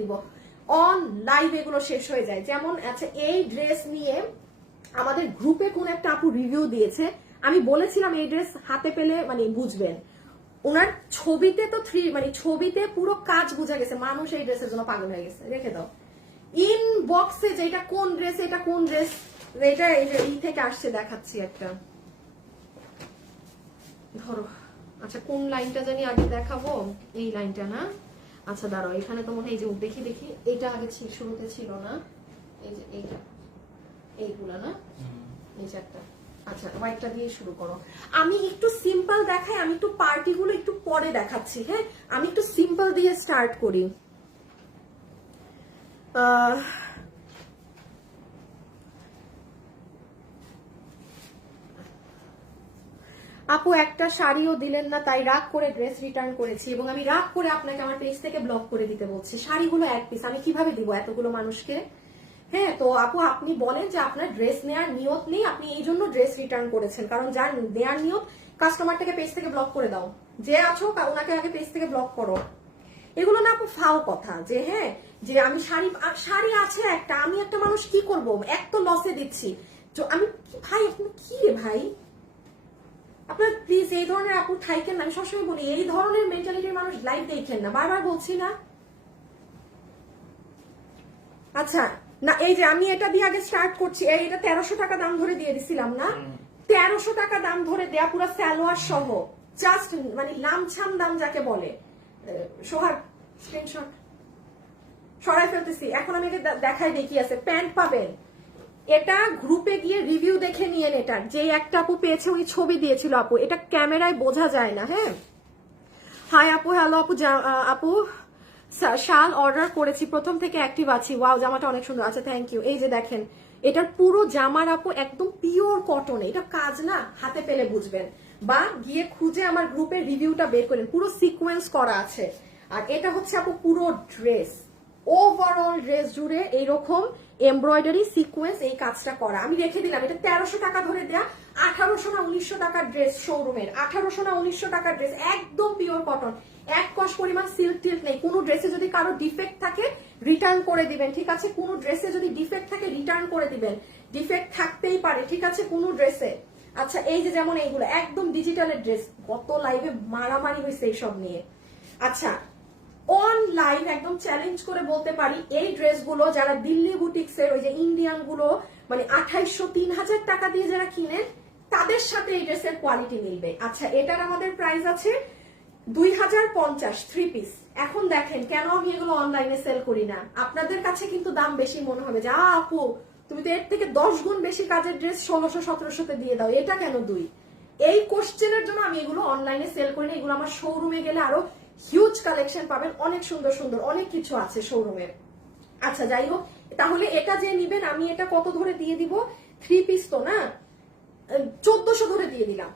দিব, on live এগুলো শেষ হয়ে যায়। যেমন আচ্ছা এই ড্রেস নিয়ে আমাদের গ্রুপে কোন একটা আপু রিভিউ দিয়েছে, আমি বলেছিলাম এই ড্রেস হাতে পেলে মানে বুঝবেন, ওনার ছবিতে তো ছবিতে পুরো কাজ বোঝা গেছে, মানুষ এই ড্রেসের জন্য পাগল হয়ে গেছে। রেখে দাও ইনবক্সে যে এটা কোন ড্রেস, এটা কোন ড্রেস, এটা এই থেকে আসছে, দেখাচ্ছি একটা, ধরো। আচ্ছা কোন লাইনটা জানি আগে দেখাবো, এই লাইনটা না, আচ্ছা দাঁড়াও, এখানে তো মনে হয় এই যে দেখি দেখি, এটা আগে শুরুতে ছিল না, এই যে এইটা, এইগুলা না, এই যে একটা, আচ্ছা হোয়াইটটা দিয়ে শুরু করো। আমি একটু সিম্পল দেখাই, আমি একটু পার্টিগুলো একটু পরে দেখাচ্ছি, হ্যাঁ আমি একটু সিম্পল দিয়ে স্টার্ট করি। আপু একটা শাড়িও দিলেন না, তাই রাগ করে ড্রেস রিটার্ন করেছি, এবং আমি রাগ করে আপনাকে আমার পেজ থেকে ব্লক করে দিতে বলছি। শাড়িগুলো এক পিস, আমি কিভাবে দিব এতগুলো মানুষকে? হ্যাঁ তো আপু আপনি বলেন যে আপনার ড্রেস নেওয়ার নিয়ত নেই, আপনি এই জন্য ড্রেস রিটার্ন করেছেন, কারণ যার নেওয়ার নিয়ত, কাস্টমারটাকে পেজ থেকে ব্লক করে দাও, যে আছো ওনাকে আগে পেজ থেকে ব্লক করো। এগুলো না আপু ফাও কথা, যে হ্যাঁ যে আমি শাড়ি আছে একটা, আমি একটা মানুষ কি করব, এক তো লসে দিচ্ছি, তো আমি ভাই আপনি কি রে ভাই, আপনার প্লিজ এই ধরনের আপু থাইকেন না, আমি সবসময় বলি এই ধরনের মেন্টালিটির মানুষ লাইভ দেখেন না, বারবার বলছি না। আচ্ছা না এই যে আমি এটা দিয়ে আগে স্টার্ট করছি, এটা 1300 টাকা দাম ধরে দিয়ে দিছিলাম না, 1300 টাকা দাম ধরে দেয়া, পুরো সালোয়ার সহ, জাস্ট মানে লামছাম দাম যাকে বলে। সোহাগ স্ক্রিনশট সরাই ফেলতেছি, এখন আমি এটা দেখাই দেখি আছে, প্যান্ট পাবেন, এটা গ্রুপে গিয়ে রিভিউ দেখে নিয়েন, এটা যে একটা আপু পেয়েছে উনি ছবি দিয়েছিল আপু, এটা ক্যামেরায় বোঝা যায় না। হ্যাঁ হাই আপু, হ্যালো আপু, আপু শাল অর্ডার করেছি, প্রথম থেকে অ্যাক্টিভ আছি, ওয়াও জামাটা অনেক সুন্দর, আচ্ছা থ্যাংক ইউ। এই যে দেখেন এটার পুরো জামার আপু একদম পিওর কটন, এটা কাজ না হাতে পেলে বুঝবেন, বা গিয়ে খুঁজে আমার গ্রুপের রিভিউটা বের করেন, পুরো সিকোয়েন্স করা আছে। আর এটা হচ্ছে আপু পুরো ড্রেস, ওভারঅল ড্রেস জুড়ে এইরকম এমব্রয়ডারি সিকোয়েন্স এই কাজটা করা। আমি রেখে দিলাম, এটা 1300 টাকা ধরে দেয়া, 1800 না 1900 টাকার ড্রেস, শোরুমের 1800 না 1900 টাকার ড্রেস, একদম পিওর কটন, এক কষ পরিমাণ সিল্ক টিল্ক নেই। কোনো ড্রেসে যদি কারো ডিফেক্ট থাকে রিটার্ন করে দিবেন, ঠিক আছে? কোনো ড্রেসে যদি ডিফেক্ট থাকে রিটার্ন করে দিবেন, ডিফেক্ট থাকতেই পারে, ঠিক আছে, কোনো ড্রেসে। আচ্ছা এই যে যেমন এইগুলো একদম ডিজিটালের ড্রেস, কত লাইভে মারামারি হয়েছে এইসব নিয়ে। আচ্ছা অন লাইভ একদম চ্যালেঞ্জ করে বলতে পারি, এই ড্রেসগুলো যারা দিল্লি বুটিক্সের ওই যে ইন্ডিয়ান গুলো মানে 2800-3000 টাকা দিয়ে যারা কিনেন, তাদের সাথে এই ড্রেসের কোয়ালিটি মিলবে। আচ্ছা এটার আমাদের প্রাইস আছে 2050 3 পিস। এখন দেখেন কেন আমি এগুলো অনলাইনে সেল করি না, আপনাদের কাছে কিন্তু দাম বেশি মনে হবে, যে আপু তুমি তো এর থেকে 10 গুণ বেশি কাজের ড্রেস 1600-1700 দিয়ে দাও, এটা কেন 2? এই কোশ্চেনের জন্য আমি এগুলো অনলাইনে সেল করি না, এগুলো আমার শোরুমে গেলে আরো হিউজ কালেকশন পাবেন, অনেক সুন্দর সুন্দর অনেক কিছু আছে শোরুমের। আচ্ছা যাই হোক, তাহলে এটা যে নিবেন আমি এটা কত ধরে দিয়ে দিব, 3 পিস তো না, 1400 ধরে দিয়ে দিলাম,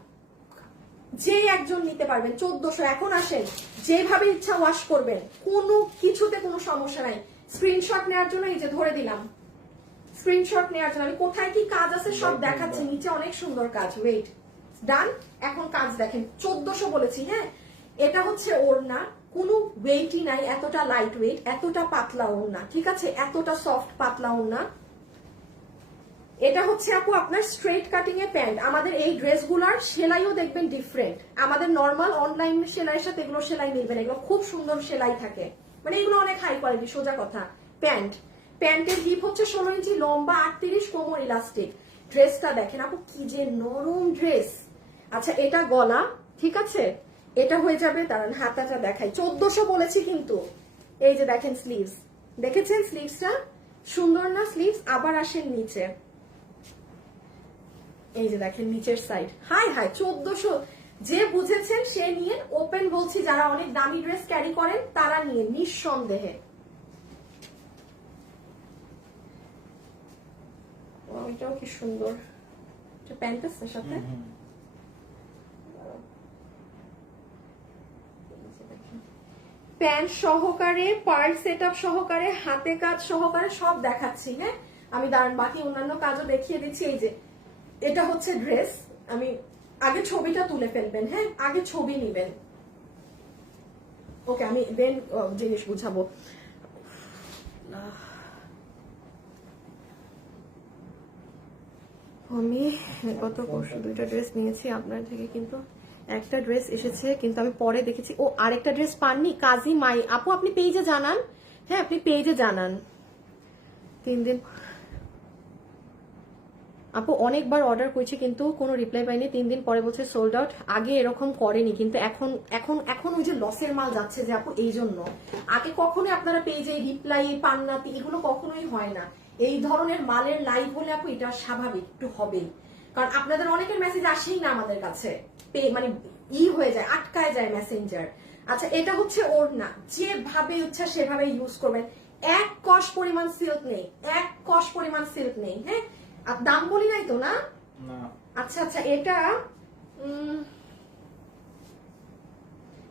যে একজন নিতে পারবেন 1400। এখন আসেন যেভাবে ইচ্ছা ওয়াশ করবেন, কোনো কিছুতে কোনো সমস্যা নাই। স্ক্রিনশট নেওয়ার জন্য এই যে ধরে দিলাম, স্ক্রিনশট নেওয়ার জন্য আমি কোথায় কি কাজ আছে সব দেখাচ্ছি, নিচে অনেক সুন্দর কাজ, ওয়েট ডান। এখন কাজ দেখেন, 1400 বলেছি, হ্যাঁ এটা হচ্ছে ওড়না, কোনো ওয়েটই নাই, এতটা লাইট ওয়েট, এতটা পাতলা ওড়না, ঠিক আছে, এতটা সফট পাতলা ওড়না। এটা হচ্ছে আপু আপনার স্ট্রেট কাটিং এ প্যান্ট। আমাদের এই ড্রেসগুলোর সেলাইও দেখবেন ডিফারেন্ট, আমাদের নর্মাল অনলাইন সেলাইয়ের সাথে এগুলো সেলাই মিলবে না, এগুলো খুব সুন্দর সেলাই থাকে, মানে এগুলো অনেক হাই কোয়ালিটি, সোজা কথা। প্যান্টের হিপ হচ্ছে 16 ইঞ্চি, লম্বা 38, কোমর ইলাস্টিক। ড্রেসটা দেখেন আপু কি যে নরম ড্রেস। আচ্ছা এটা গলা, ঠিক আছে, এটা হয়ে যাবে, দাঁড়ান হাতাটা দেখাই, 1400 বলেছি কিন্তু। এই যে দেখেন স্লিভস, দেখেছেন স্লিভসটা সুন্দর না? স্লিভস আবার আসেন নিচে, এই যে দেখেন নিচের সাইড, হাই হাই 1400। যে বুঝেছেন সে নিয়ে, ওপেন বলছি, যারা অনেক দামি ড্রেস ক্যারি করেন তারা নিয়ে নিঃসন্দেহে। এটাও কি সুন্দর, প্যান্ট আছে সাথে, প্যান্ট সহকারে, পার্ল সেট আপ সহকারে, হাতে কাজ সহকারে সব দেখাচ্ছি। হ্যাঁ আমি দাঁড়ান বাকি অন্যান্য কাজও দেখিয়ে দিচ্ছি। এই যে এটা হচ্ছে ড্রেস, আমি আগে ছবিটা তুলে ফেলবেন, হ্যাঁ আগে ছবি নিবেন, ওকে আমি দেন জিনিস বুঝাবো। আল্লাহ, আমি গত পরশু 2টা ড্রেস নিয়েছি আপনার থেকে, কিন্তু একটা ড্রেস এসেছে, কিন্তু আমি পরে দেখেছি ও আরেকটা ড্রেস পাননি। কাজী মাই আপু আপনি পেজে জানান, হ্যাঁ আপনি পেজে জানান। 3 দিন আপু অনেকবার অর্ডার করেছি কিন্তু কোনো রিপ্লাই পাইনি, 3 দিন পরে বলছে সোল্ড আউট। আগে এরকম করেনি, কিন্তু এখন এখন এখন ওই যে লসের মাল যাচ্ছে যে আপু, এই জন্য। আগে কখনোই আপনারা পেজে রিপ্লাই পান না, এগুলো কখনোই হয় না। এই ধরনের মালের লাইভ হলে আপু এটা স্বাভাবিক একটু হবেই, কারণ আপনাদের অনেকের মেসেজ আসেই না আমাদের কাছে, মানে হয়ে যায়, আটকায় যায় মেসেঞ্জার। আচ্ছা এটা হচ্ছে ওর না, যেভাবে ইচ্ছা সেভাবে ইউজ করবেন। 1 কষ পরিমাণ সিল্ক নেই, 1 কষ পরিমাণ সিল্ক নেই। হ্যাঁ দাম বলি নাই তো না? আচ্ছা আচ্ছা, এটা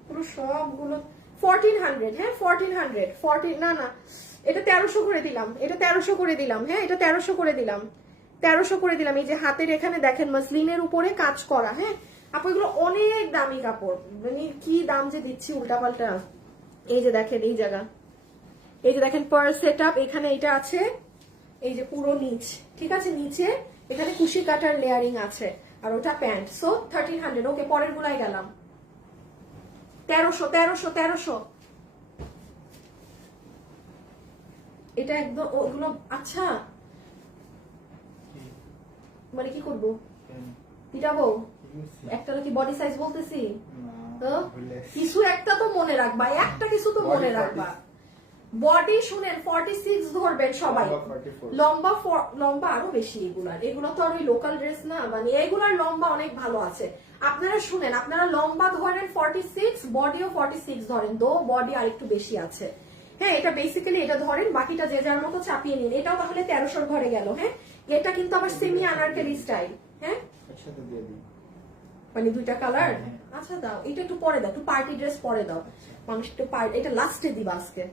পুরো সবগুলো 1400। হ্যাঁ 1400 না না, এটা 1300 করে দিলাম, এটা 1300 করে দিলাম। হ্যাঁ এটা 1300 করে দিলাম, 1300 করে দিলাম। এই যে হাতের এখানে দেখেন মাসলিনের উপরে কাজ করা। হ্যাঁ আপু এগুলো অনেক দামি কাপড়, মানে কি দাম যে দিচ্ছি উল্টাপাল্টা। এই যে দেখেন এই জায়গা, এই যে দেখেন পার সেট আপ, এখানে এটা আছে, এই যে পুরো নিচ, ঠিক আছে, নিচে এখানে কুশি কাটার লেয়ারিং আছে, আর ওটা প্যান্ট। সো 1300। ওকে পরের গুলাই গেলাম, 1300। এটা একদম ওগুলো। আচ্ছা মানে কি করবো, পিটাবো? একটা কি বডি সাইজ বলতেছি তো, কিছু একটা তো মনে রাখবা, একটা কিছু তো মনে রাখবা। বডি শুনেন 46 ধরবেন সবাই, লম্বা লম্বা আরো বেশি। এগুলো তো আর ওই লোকাল ড্রেস না, মানে এগুলার লম্বা অনেক ভালো আছে। আপনারা শুনেন, আপনারা লম্বা ধরেন 46, বডিও 46 ধরেন, দো বডি আর একটু বেশি আছে। হ্যাঁ এটা বেসিক্যালি এটা ধরেন, বাকিটা যে যার মতো চাপিয়ে নিন। এটাও তাহলে 1300 ঘরে গেল। হ্যাঁ এটা কিন্তু আবার সেমি আনারকলি স্টাইল। হ্যাঁ মানে 2টা কালার। আচ্ছা দাও, এটা একটু পরে দাও, একটু পার্টি ড্রেস পরে দাও, মানুষ একটু এটা লাস্টে দিবা আজকে।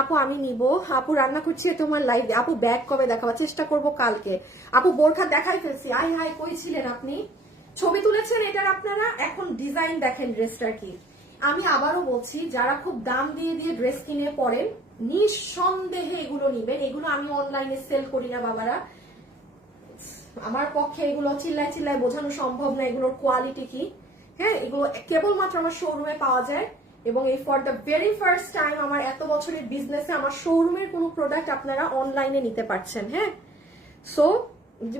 আপু আমি নিব, আপু রান্না করছি তোমার লাইভ। আপু ব্যাগ কবে দেখাবার চেষ্টা করব? কালকে। আপু বোরখা দেখাই ফেলছি। আই হাই কই ছিলেন আপনি? ছবি তুলেছেন এটার আপনারা, এখন ডিজাইন দেখেন ড্রেসটা কি। আমি আবারও বলছি, যারা খুব দাম দিয়ে দিয়ে ড্রেস কিনে পরেন, নিঃসন্দেহে এগুলো নিবেন। এগুলো আমি অনলাইনে সেল করি না বাবারা, আমার পক্ষে এগুলো চিল্লায় চিল্লায় বোঝানো সম্ভব না এগুলোর কোয়ালিটি কি। হ্যাঁ এগুলো কেবলমাত্র আমার শোরুমে পাওয়া যায়, এবং এই for the very first time আমার এত বছরের বিজনেসে আমার শোরুমের কোনো প্রোডাক্ট আপনারা অনলাইনে নিতে পারছেন। হ্যাঁ সো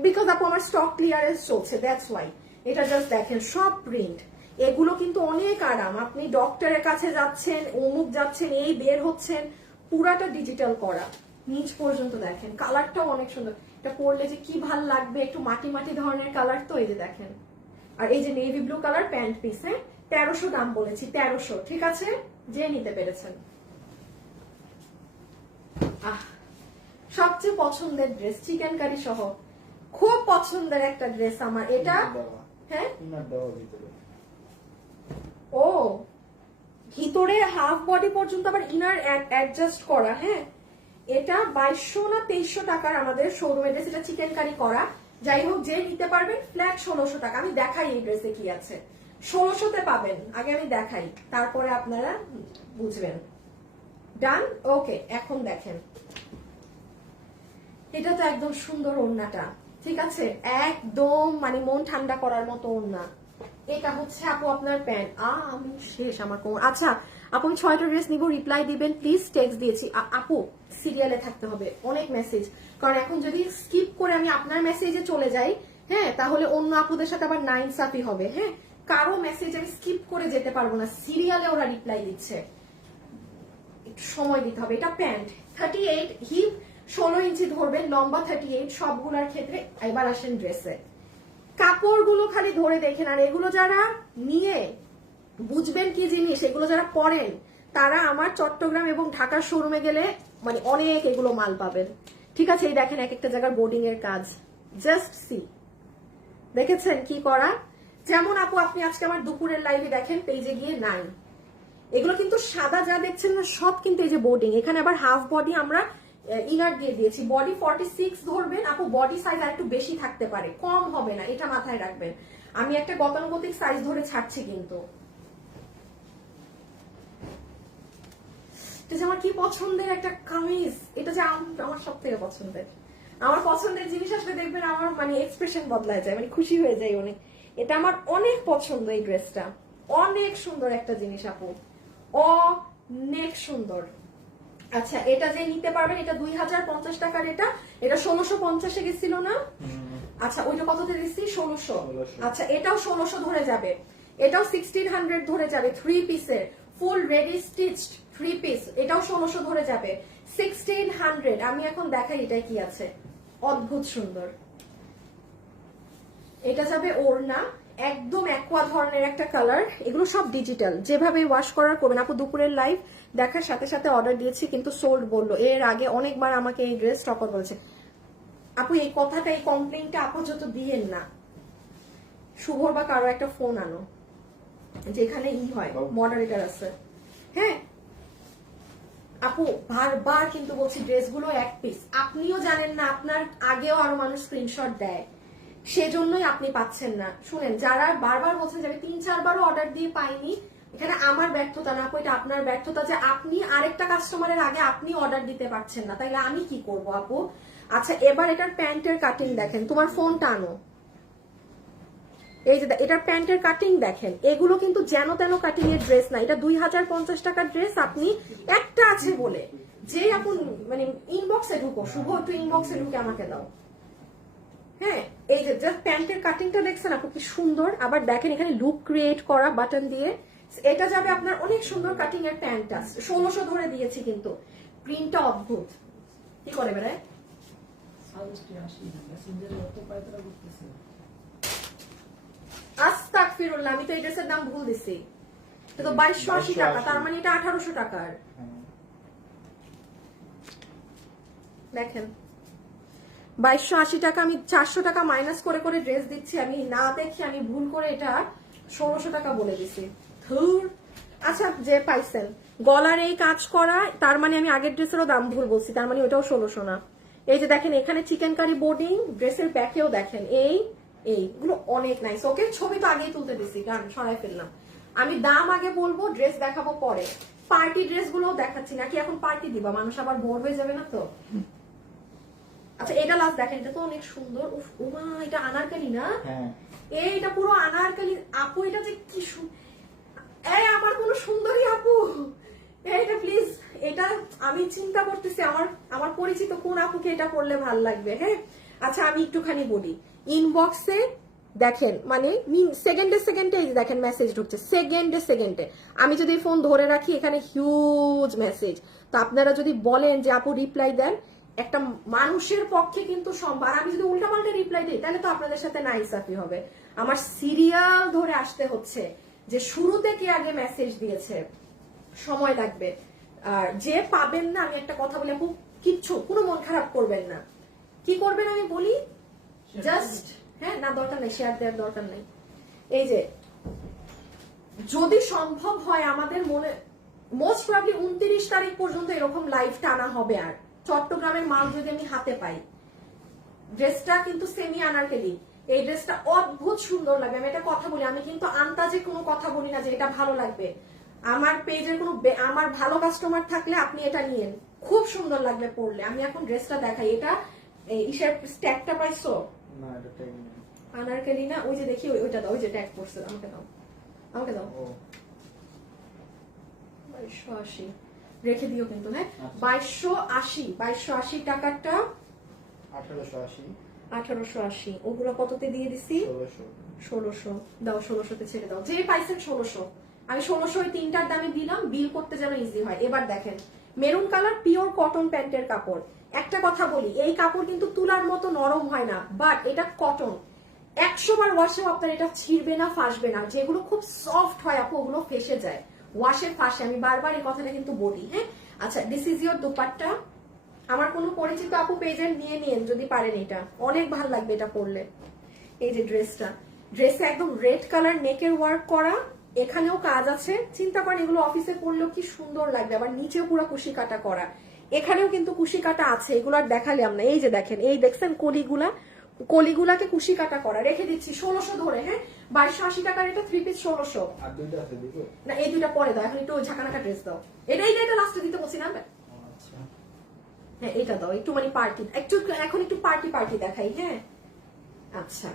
বিকজ আপু আমার স্টক ক্লিয়ারেন্স চলছে, দ্যাটস ওয়াই। এটা জাস্ট দেখেন সব প্রিন্ট, এগুলো কিন্তু অনেক আরাম। আপনি ডক্টরের কাছে যাচ্ছেন, অমুক যাচ্ছেন, এই বের হচ্ছেন, পুরাটা ডিজিটাল করা, নিচ পর্যন্ত দেখেন। কালারটাও অনেক সুন্দর, এটা পরলে যে কি ভাল লাগবে, একটু মাটি মাটি ধরনের কালার তো। এই যে দেখেন, আর এই যে navy blue colour pant piece. হ্যাঁ 1300 দাম বলেছি, 1300, ঠিক আছে, যে নিতে পেরেছেন। সবচেয়ে পছন্দের ড্রেস, চিকেন কারি সহ, খুব পছন্দের একটা ড্রেস আমার এটা। হ্যাঁ ও ভিতরে হাফ বডি পর্যন্ত আবার ইনার অ্যাডজাস্ট করা। হ্যাঁ এটা 2200 না 2300 টাকার আমাদের শোরুমে ড্রেস, এটা চিকেন কারি করা। যাই হোক যে নিতে পারবেন ফ্ল্যাট 1600 টাকা। আমি দেখাই এই ড্রেসে কি আছে, 1600-তে পাবেন। আগে আমি দেখাই, তারপরে আপনারা বুঝবেন। ডান, ওকে। এখন দেখেন, এটা তো একদম সুন্দর ওড়নাটা, ঠিক আছে, একদম মানে মন ঠান্ডা করার মতো ওড়না। এটা হচ্ছে আপু আপনার প্যান্ট। আমি শেষ আমার কোমর। আচ্ছা আপু আমি 6টা ড্রেস নিব, রিপ্লাই দিবেন প্লিজ। টেক্সট দিয়েছি। আপু সিরিয়ালে থাকতে হবে, অনেক মেসেজ, কারণ এখন যদি স্কিপ করে আমি আপনার মেসেজে চলে যাই, হ্যাঁ তাহলে অন্য আপুদের সাথে আবার নাইনসাফি হবে। হ্যাঁ কারো মেসেজ আমি স্কিপ করে যেতে পারবো না, সিরিয়ালে ওরা রিপ্লাই দিচ্ছে, একটু সময় দিতে হবে। এটা প্যান্ট 38, হিপ 16 ইঞ্চি ধরবেন, লম্বা 38 সবগুলোর ক্ষেত্রে। এবার আসেন ড্রেসে, কাপড়গুলো খালি ধরে দেখেন। আর এগুলো যারা নিয়ে বুঝবেন কি জিনিস, এগুলো যারা পরেন, তারা আমার চট্টগ্রাম এবং ঢাকার শোরুমে গেলে মানে অনেক এগুলো মাল পাবেন, ঠিক আছে। এই দেখেন এক একটা জায়গার বোর্ডিং এর কাজ, জাস্ট সি, দেখেছেন কি করা। যেমন আপু আপনি আজকে আমার দুপুরের লাইভে দেখেন, পেজে গিয়ে নাই, এগুলো কিন্তু সাদা যা দেখছেন না সব কিন্তু এই যে বোর্ডিং। এখানে আবার হাফ বডি আমরা ইনার দিয়ে দিয়েছি। বডি 46 ধরবেন আপু, বডি সাইজ আর একটু বেশি থাকতে পারে, কম হবে না, এটা মাথায় রাখবেন। আমি একটা গতানুগতিক সাইজ ধরে ছাড়ছি কিন্তু। এটা যে আমার কি পছন্দের একটা কামিজ, এটা যে আমার সব থেকে পছন্দের। আমার পছন্দের জিনিস আসলে দেখবেন আমার মানে এক্সপ্রেশন বদলায় যায়, মানে খুশি হয়ে যায় অনেক। এটা আমার অনেক পছন্দ, এই ড্রেসটা অনেক সুন্দর একটা জিনিস আপু, অনেক সুন্দর। আচ্ছা এটা যে নিতে পারবেন, এটা 2050 টাকার, এটা 1650-এ গেছিল না? আচ্ছা ওইটা কততে দিচ্ছি? 1600। আচ্ছা এটাও 1600 ধরে যাবে, এটাও 1600 ধরে যাবে। 3 পিসের ফুল রেডি স্টিচড 3 পিস, এটাও 1600 ধরে যাবে, 1600। আমি এখন দেখাই এটা কি আছে, অদ্ভুত সুন্দর। এটা যাবে ওড়না, একদম অ্যাকোয়া ধরনের একটা কালার। এগুলো সব ডিজিটাল, যেভাবে ওয়াশ করার করবেন। আপু দুপুরের লাইভ দেখার সাথে সাথে অর্ডার দিয়েছি কিন্তু সোল্ড বললো। এর আগে অনেকবার আমাকে এই ড্রেস স্টক বলেছে। আপু এই কথাটা, এই কমপ্লেইনটা আপাতত দিয়েন না। শুভর বা কারো একটা ফোন আনো যেখানে হয় মডারেটর আছে। হ্যাঁ আপু বারবার কিন্তু বলছি ড্রেসগুলো এক পিস, আপনিও জানেন না, আপনার আগেও আরো মানুষ স্ক্রিনশট দেয়, সেজন্যই আপনি পাচ্ছেন না। শুনেন, যারা বারবার বলছেন যে আমি 3-4 বারও অর্ডার দিয়ে পাইনি, এখানে আমার ব্যর্থতা না আপু, এটা আপনার ব্যর্থতা যে আপনি আরেকটা কাস্টমারের আগে আপনি অর্ডার দিতে পারছেন না। তাইলে আমি কি করব আপু? আচ্ছা এবার এটার প্যান্টের কাটিং দেখেন, তোমার ফোনটা আনো। এই যে এটার প্যান্টের কাটিং দেখেন, এগুলো কিন্তু যেন তেন কাটিং এর ড্রেস না। এটা 2050 টাকার ড্রেস। আপনি একটা আছে বলে যে আপনি মানে ইনবক্সে ঢুকো, শুভ একটু ইনবক্সে ঢুকে আমাকে দাও। হ্যাঁ এই যে জাস্ট প্যান্টের কাটিংটা দেখছেন আপু কি সুন্দর। আবার দেখেন এখানে লুক ক্রিয়েট করা বাটন দিয়ে। এটা যাবে আপনার অনেক সুন্দর কাটিং এর প্যান্ট আছে, 1600 ধরে দিয়েছি কিন্তু প্রিন্টটা অদ্ভুত। কি করে বেড়ায় আস্তাগফিরুল্লাহ, আমি তো এই ড্রেসের দাম ভুল দিছি। এটা তো 2280 টাকা, তার মানে এটা 1800 টাকার। দেখেন 2280 টাকা, আমি 400 টাকা মাইনাস করে করে ড্রেস দিচ্ছি। আমি না দেখি আমি ভুল করে এটা 1600 টাকা বলে দিছি। আচ্ছা যে পাইছেন গলার এই কাজ করা, তার মানে আমি আগের ড্রেসেরও দাম ভুল বলছি, তার মানে ওটাও 1600 না। এই যে দেখেন এখানে চিকেন কারি বোর্ডিং, ড্রেসের ব্যাকেও দেখেন এইগুলো অনেক নাইস। ওকে ছবি তো আগেই তুলতে দিছি, গান সরাই ফেললাম। আমি দাম আগে বলবো, ড্রেস দেখাবো পরে। পার্টি ড্রেস গুলোও দেখাচ্ছি, নাকি এখন পার্টি দিবা, মানুষ আবার বোর হয়ে যাবে না তো। আচ্ছা এটা লাস্ট দেখেন, এটা তো অনেক সুন্দর। উফ উমা, এটা আনারকলি না? এইটা পুরো আনারকলি আপু। এটা যে কি এই আমার কোন সুন্দরী আপু, এটা প্লিজ, এটা আমি চিন্তা করতেছি আমার পরিচিত কোন আপুকে এটা করলে ভাল লাগবে। হ্যাঁ আচ্ছা আমি একটুখানি বলি, ইনবক্সে দেখেন মানে সেকেন্ডে দেখেন মেসেজ ঢুকছে, সেকেন্ডে। আমি যদি ফোন ধরে রাখি এখানে হিউজ মেসেজ। তো আপনারা যদি বলেন যে আপু রিপ্লাই দেন, একটা মানুষের পক্ষে কিন্তু সম্ভব। আর আমি যদি উল্টাপাল্টা রিপ্লাই দিই তাহলে তো আপনাদের সাথে না ইনসাফি হবে। আমার সিরিয়াল ধরে আসতে হচ্ছে যে শুরুতে কে আগে মেসেজ দিয়েছে, সময় লাগবে। আর যে পাবেন না, আমি একটা কথা বলি আপু, কিচ্ছু কোনো মন খারাপ করবেন না। কি করবেন আমি বলি, জাস্ট হ্যাঁ না দরকার নেই, শেয়ার দেওয়ার দরকার নেই। এই যে যদি সম্ভব হয় আমাদের মনে মোস্ট প্রবাবলি 29 তারিখ পর্যন্ত এরকম লাইভ টানা হবে। আর চট্টগ্রামের মাল যদি আমি হাতে পাই, ড্রেসটা কিন্তু সেমি আনারকলি, এই ড্রেসটা অদ্ভুত সুন্দর লাগবে। আমি একটা কথা বলি, আমি কিন্তু আন্তাজে কোনো কথা বলি না যে এটা ভালো লাগবে। আমার পেজের কোনো আমার ভালো কাস্টমার থাকলে আপনি এটা নিয়েন, খুব সুন্দর লাগবে পরলে। আমি এখন ড্রেসটা দেখাই। এটা ইসের ট্যাগটা পাইছো? না এটা ট্যাগ নেই, আনারকলি না। ওই যে দেখি ওইটা দাও, ওই যে ট্যাগ পড়ছে, আমাকে দাও। 2280 রেখে দিও কিন্তু। হ্যাঁ 2280 টাকাটা 1880। ওগুলো কততে দিয়ে দিছি? 1600 দাও, 1600তে ছেড়ে দাও। যে পাইছেন 1600, আমি 1600 ওই তিনটার দামে দিলাম, বিল করতে যেন ইজি হয়। এবার দেখেন মেরুন কালার পিওর কটন প্যান্টের কাপড়। একটা কথা বলি, এই কাপড় কিন্তু তুলার মতো নরম হয় না, বাট এটা কটন। 100 বার ওয়াশেও আপনার এটা ছিঁড়বে না, ফাঁসবে না। যেগুলো খুব সফট হয় আপু ওগুলো ফেসে যায়, ওয়াশে ফাঁসে। আমি বারবার এই কথাটা কিন্তু বলি। হ্যাঁ আচ্ছা দিস ইজ ইয়োর দুপাট্টা। আমার কোনো পরিচিত আপু পেজের নিয়ে নিন যদি পারেন, এটা অনেক ভালো লাগবে এটা পরলে। এই যে ড্রেসে একদম রেড কালার নেকের ওয়ার্ক করা, এখানেও কাজ আছে। চিন্তা করেন এগুলো অফিসে পরলেও কি সুন্দর লাগবে। আবার নিচেও পুরো কুশি কাটা করা, এখানেও কিন্তু কুশি কাটা আছে, এগুলো আর দেখালাম না। এই যে দেখেন, এই দেখছেন কলিগুলা, কলিগুলাকে কুশি কাটা করা, রেখে দিচ্ছি 1600 ধরে। হ্যাঁ 2280 টাকার এটা 3 পিস 1600। আর দুইটা আছে দিব না এই দুইটা পরে দাও, এখন একটু ঝাঁকানাকা ড্রেস দাও। এটা লাস্টে দিতে বলছি না। আচ্ছা হ্যাঁ এটা দাও একটু, মানে পার্টি একটু, এখন একটু পার্টি দেখাই। হ্যাঁ আচ্ছা,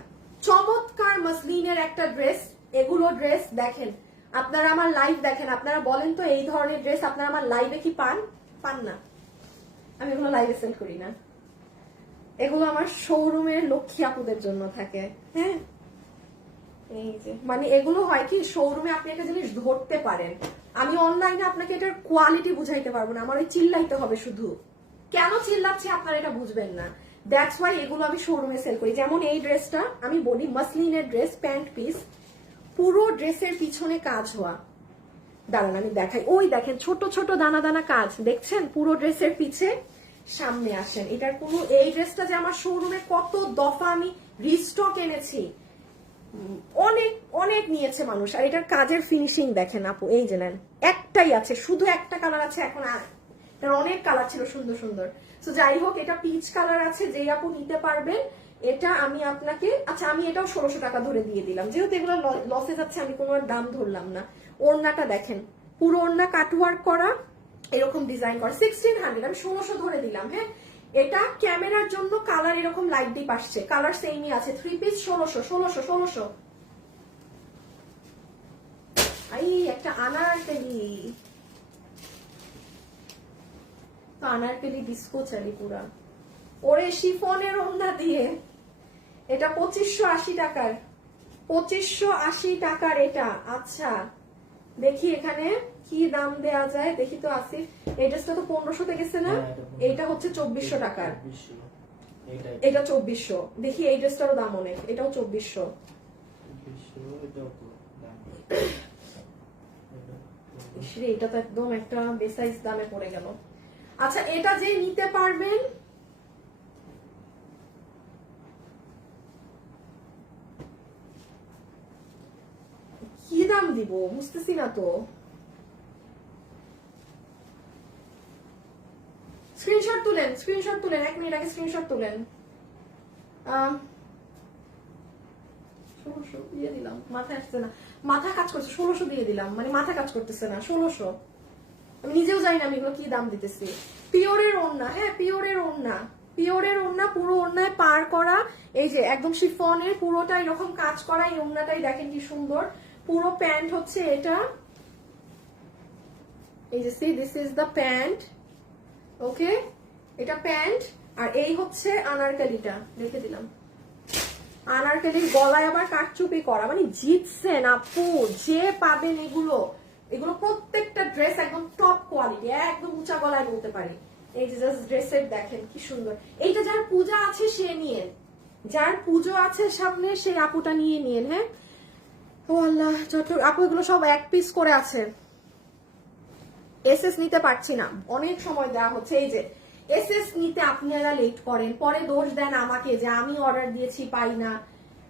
চমৎকার মসলিনের একটা ড্রেস। এগুলো ড্রেস দেখেন, আপনারা আমার লাইভ দেখেন, আপনারা বলেন তো এই ধরনের ড্রেস আপনারা আমার লাইভে কি পান না? আমি এগুলো লাইভে সেল করি না, এগুলো আমার শোরুমের লক্ষ্মী আপুদের জন্য থাকে। হ্যাঁ এই যে মানে এগুলো হয় কি, শোরুমে আপনি একটা জিনিস ধরতে পারেন, আমি অনলাইনে আপনাকে এটার কোয়ালিটি বুঝাইতে পারবো না, আমার ওই চিল্লাইতে হবে শুধু। কেন চিল্লাচ্ছে আপনারা এটা বুঝবেন না, দ্যাটস ওয়াই এগুলো আমি শোরুমে সেল করি। যেমন এই ড্রেসটা আমি বলি মসলিনের ড্রেস, প্যান্ট পিস, পুরো ড্রেসের পিছনে কাজ হওয়া। দাঁড়ান আমি দেখাই, ওই দেখেন ছোট ছোট দানা দানা কাজ দেখছেন পুরো ড্রেসের পিছে। সামনে আসেন, এটার কোনো, এই ড্রেসটা যে আমার শোরুমে কত দফা আমি রিস্টক এনেছি, অনেক অনেক নিয়েছে মানুষ। আর এটার কাজের ফিনিশিং দেখেন আপু, এই যে নেন, একটাই আছে, শুধু একটা কালার আছে এখন, এটার অনেক কালার ছিল সুন্দর সুন্দর। তো যাই হোক, এটা পিচ কালার আছে, যেই আপু নিতে পারবেন এটা আমি আপনাকে, আচ্ছা আমি এটাও 1600 টাকা ধরে দিয়ে দিলাম, যেহেতু এগুলো লসে যাচ্ছে আমি কোনো আর দাম ধরলাম না। ওড়নাটা দেখেন, পুরো ওড়না কাটওয়ার্ক করা, এরকম ডিজাইন করা, 1600, আমি 1600 ধরে দিলাম। হ্যাঁ এটা ক্যামেরার জন্য কালার এরকম লাইট ডিপ আসছে, কালার সেমই আছে, 3 পিস 1600। আই একটা আনারকলি, তো আনারকলি ডিস্কো চালি পুরা, ওরে শিফনের ওড়না দিয়ে। এটা 2580 টাকার, 2580 টাকার এটা। আচ্ছা দেখি এখানে কি দাম দেয়া যায়, দেখি তো আসিফ, এই ড্রেসটা তো 1500 গেছে না, এইটা হচ্ছে 2400 টাকার, এটা 2400। দেখি এই ড্রেসটারও দাম অনেক, এটাও 2400। এটা তো একদম একটা বেসাইজ দামে পড়ে গেল। আচ্ছা এটা যে নিতে পারবেন, কি দাম দিব বুঝতেছি না তো। স্ক্রিনশট তুলেন 1 মিনিট আগে স্ক্রিনশট তুলেন। 1600 দিয়ে দিলাম, মাথায় আসছে না, মাথা কাজ করছে, 1600 দিয়ে দিলাম, মানে মাথা কাজ করতেছে না, 1600। আমি নিজেও জানি না আমি এগুলো কি দাম দিতেছি। পিওরের ওড়না, হ্যাঁ পিওরের ওড়না, পুরো ওড়নায় পার করা, এই যে একদম শিফনের পুরোটা এরকম কাজ করা, এই ওড়নাটাই দেখেন কি সুন্দর। পুরো প্যান্ট হচ্ছে এটা, এই যে see this is the pant, okay এটা প্যান্ট। আর এই হচ্ছে আনারকলিটা, রেখে দিলাম। আনারকলির গলায় আবার কাটচুপি করা, মানে জিতছেন আপু, যে পাবেন এগুলো প্রত্যেকটা ড্রেস একদম টপ কোয়ালিটি, একদম উঁচা গলায় বলতে পারি। এই যে জাস্ট ড্রেসের দেখেন কি সুন্দর। এইটা যার পূজা আছে সে নিয়েন, যার পুজো আছে সামনে সেই আপুটা নিয়ে নিয়েন। হ্যাঁ ও আল্লাহ, যত আপু এগুলো সব 1 পিস করে আছে। এসএস নিতে পারছি না, অনেক সময় দেওয়া হচ্ছে। এই যে এসএস নিতে আপনারা লেট করেন, পরে দোষ দেন আমাকে যে আমি অর্ডার দিয়েছি পাই না।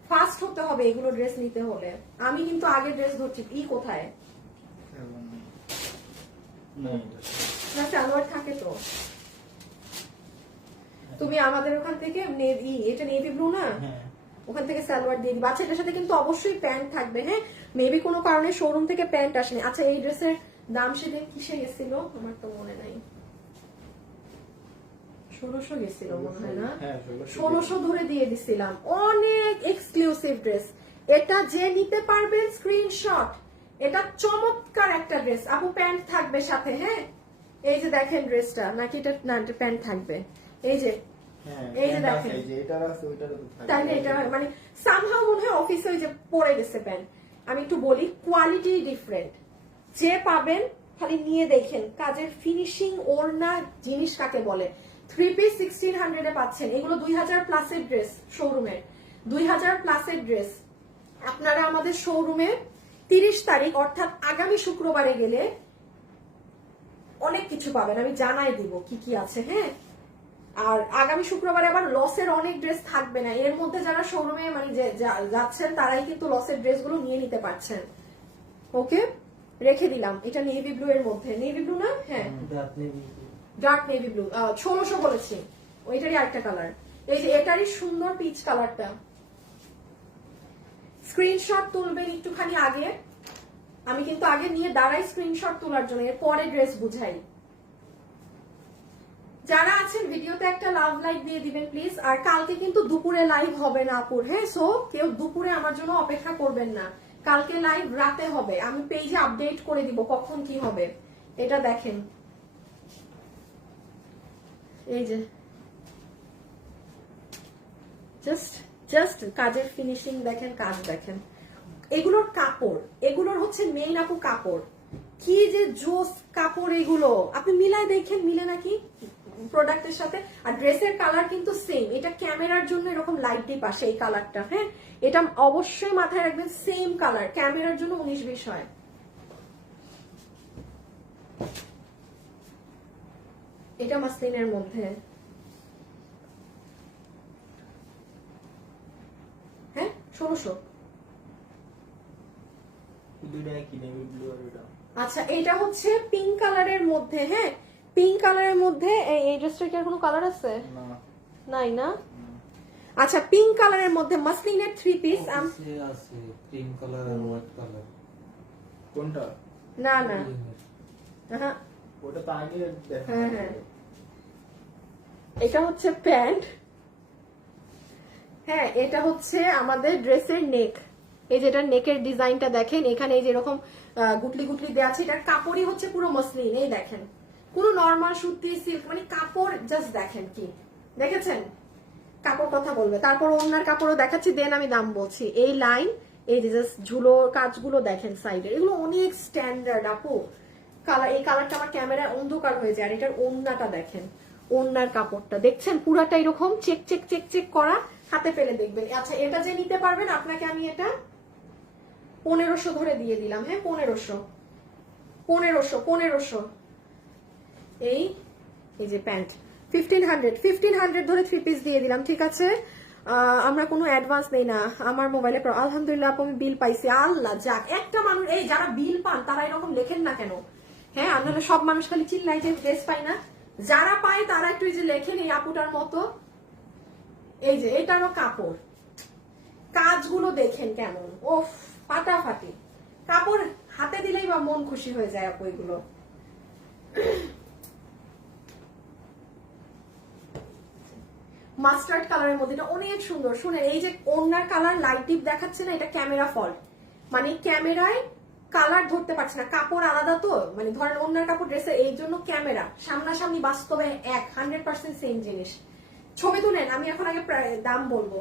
ফাস্ট হতে হবে এগুলো ড্রেস নিতে হলে। আমি কিন্তু আগে ড্রেস ধরছি, কোথায় না সালোয়ার থাকে তো। তুমি আমাদের ওখান থেকে এটা নেভি ব্লু না, ওখান থেকে সালোয়ার দিয়ে দিবা। আচ্ছা এটার সাথে কিন্তু অবশ্যই প্যান্ট থাকবে। হ্যাঁ মেবি কোনো কারণে শোরুম থেকে প্যান্ট আসেনি। আচ্ছা এই ড্রেসের দাম সেদিন কিসে গেছিল আমার তো মনে নাই, 1600 গেছিল মনে হয় না, 1600 ধরে দিয়ে দিছিলাম। অনেক এক্সক্লুসিভ ড্রেস, এটা যে নিতে পারবেন স্ক্রিনশট। এটা চমৎকার একটা ড্রেস আপু, প্যান্ট থাকবে সাথে। হ্যাঁ এই যে দেখেন ড্রেসটা, নাকি এটা না প্যান্ট থাকবে, এই যে দেখেন, তাইলে এটা মানে সামহাউ মনে হয় অফিসে ওই যে পরে গেছে প্যান্ট। আমি একটু বলি কোয়ালিটি ডিফারেন্ট, যে পাবেন খালি নিয়ে দেখেন কাজের ফিনিশিং, ওড়না জিনিস কাকে বলে। 3 পিস 1600 পাচ্ছেন, এগুলো 2000 প্লাসের ড্রেস, শোরুমের 2000 প্লাসের ড্রেস। আপনারা আমাদের শোরুমে 30 তারিখ অর্থাৎ আগামী শুক্রবারে গেলে অনেক কিছু পাবেন, আমি জানাই দিব কি কি আছে। হ্যাঁ আর আগামী শুক্রবারে আবার লসের অনেক ড্রেস থাকবে না, এর মধ্যে যারা শোরুমে মানে যাচ্ছেন তারাই কিন্তু লসের ড্রেসগুলো নিয়ে নিতে পারছেন। ওকে রেখে দিলাম, এটা নেভি ব্লু এর মধ্যে, নেভি ব্লু না, হ্যাঁ ডার্ক নেভি ব্লু, 1600 বলেছি, ওইটারই আরেকটা কালার। এই যে এটারই সুন্দর পিচ কালারটা, স্ক্রিনশট তুলবেন একটুখানি আগে, আমি কিন্তু আগে নিয়ে দাঁড়াই স্ক্রিনশট তোলার জন্য, এরপরে ড্রেস বুঝাই। যারা আছেন ভিডিওতে একটা লাভ লাইক দিয়ে দিবেন প্লিজ। আর কালকে কিন্তু দুপুরে লাইভ হবে না আপুর, হ্যাঁ, সো কেউ দুপুরে আমার জন্য অপেক্ষা করবেন না, কালকে লাইভ রাতে হবে, আমি পেজে আপডেট করে দিব কখন কি হবে। এটা দেখেন, এই যে জাস্ট কাজের ফিনিশিং দেখেন, কাজ দেখেন, এগুলোর কাপড়, এগুলোর হচ্ছে মেইন আপু কাপড়, কি যে জোস কাপড় এগুলো, আপনি মিলাই দেখেন মিলে নাকি প্রোডাক্টের সাথে। আর ড্রেসের কালার কিন্তু সেম, এটা ক্যামেরার জন্য এরকম লাইট ডিপ আসে এই কালারটা, হ্যাঁ, এটা অবশ্যই মাথায় রাখবেন, সেম কালার, ক্যামেরার জন্য 19-20 হয়। এটা মাসলিনের মধ্যে, হ্যাঁ, 1600। আচ্ছা, এটা হচ্ছে পিঙ্ক কালারের মধ্যে, হ্যাঁ, পিঙ্ক কালারের মধ্যে। এই ড্রেসটার কি আর কোনো কালার আছে? নাই না? আচ্ছা, পিঙ্ক কালারের মধ্যে মাসলিনের 3 পিস আছে, ক্রিম কালার আর হোয়াইট কালার। কোনটা? না না, হ্যাঁ ওটা তো আগে দেখা। হ্যাঁ হ্যাঁ, এটা হচ্ছে প্যান্ট, হ্যাঁ, এটা হচ্ছে আমাদের ড্রেসের নেক, এই যেটা নেকের ডিজাইনটা দেখেন, এখানে এই যে এরকম গুটলি গুটলি দেওয়া আছে, এটার কাপড়ই হচ্ছে পুরো মসলিন, এই দেখেন, পুরো নরমাল সুতি সিল্ক, মানে কাপড় জাস্ট দেখেন, কি দেখেছেন, কাপড় কথা বলবে। তারপর ওনার কাপড়ও দেখাচ্ছি, দেন আমি দাম বলছি। এই লাইন, এই যে জাস্ট ঝুলোর কাজগুলো দেখেন সাইডে, এগুলো অনেক স্ট্যান্ডার্ড আপু। কালার, এই কালারটা আমার ক্যামেরায় অন্ধকার হয়ে যায়। আর এটার ওড়নাটা দেখেন, ওড়নার কাপড়টা দেখছেন পুরাটা এরকম চেক চেক চেক চেক করা, হাতে পেলে দেখবেন। আচ্ছা, এটা যে নিতে পারবেন, আপনাকে আমি এটা 1500 ধরে দিয়ে দিলাম, হ্যাঁ, 1500 এই যে প্যান্ট 1500 ধরে 3 পিস দিয়ে দিলাম, ঠিক আছে। আমরা কোনো অ্যাডভান্স নেই না আমার মোবাইলে। আলহামদুলিল্লাহ আমি বিল পাইছি, আল্লাহ যাক। একটা মানুষ, এই যারা বিল পান তারা এরকম লেখেন না কেন, হ্যাঁ, আপনারা সব মানুষ খালি চিল্লাই যে ড্রেস পাই না, যারা পায় তারা একটু এই যে লেখেন, এই আপুটার মতো। এই যে এটারও কাপড়, কাজগুলো দেখেন কেমন, ওফ, ফাটাফাটি কাপড়, হাতে দিলেই বা মন খুশি হয়ে যায় আপু এগুলো। মাস্টার্ড কালারের মধ্যে, এটা অনেক সুন্দর। শুনে, এই যে ওড়নার কালার লাইট ডিপ দেখাচ্ছে না, এটা ক্যামেরা ফল্ট, মানে ক্যামেরায় কালার ধরতে পারছে না, কাপড় আলাদা তো, মানে ধরেন ওড়নার কাপড় ড্রেসের, এই জন্য ক্যামেরা সামনাসামনি বাস্তবে 100% সেম জিনিস। ছবি তুলেন, আমি এখন আগে দাম বলবো।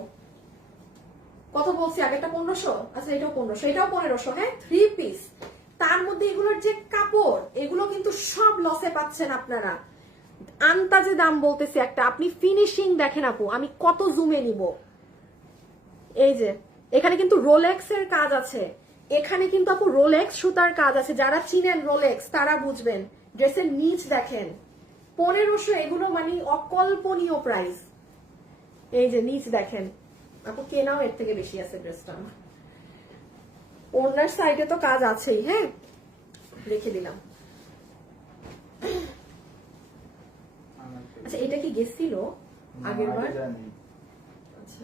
কত বলছি আগে? এটা 1500, আচ্ছা এটাও 1500, এটাও 1500, হ্যাঁ, 3 পিস। তার মধ্যে এগুলোর যে কাপড়, এগুলো কিন্তু সব লসে পাচ্ছেন আপনারা। আন্তাজে দাম বলতেছি একটা, আপনি ফিনিশিং দেখেন আপু, আমি কত জুমে নিব। এই যে এখানে কিন্তু রোলেক্স এর কাজ আছে, এখানে কিন্তু আপু রোলেক্স সুতার কাজ আছে, যারা চিনেন রোলেক্স তারা বুঝবেন। ড্রেসের নিচ দেখেন, 1500, এগুলো মানে অকল্পনীয় প্রাইস। এই যে নিচ দেখেন আপু, কেনাও এর থেকে বেশি আছে ড্রেসটা। ওনার সাইডে তো কাজ আছেই, হ্যাঁ, রেখে দিলাম। আচ্ছা, এটা কি গেছিল আগের বার? আচ্ছা,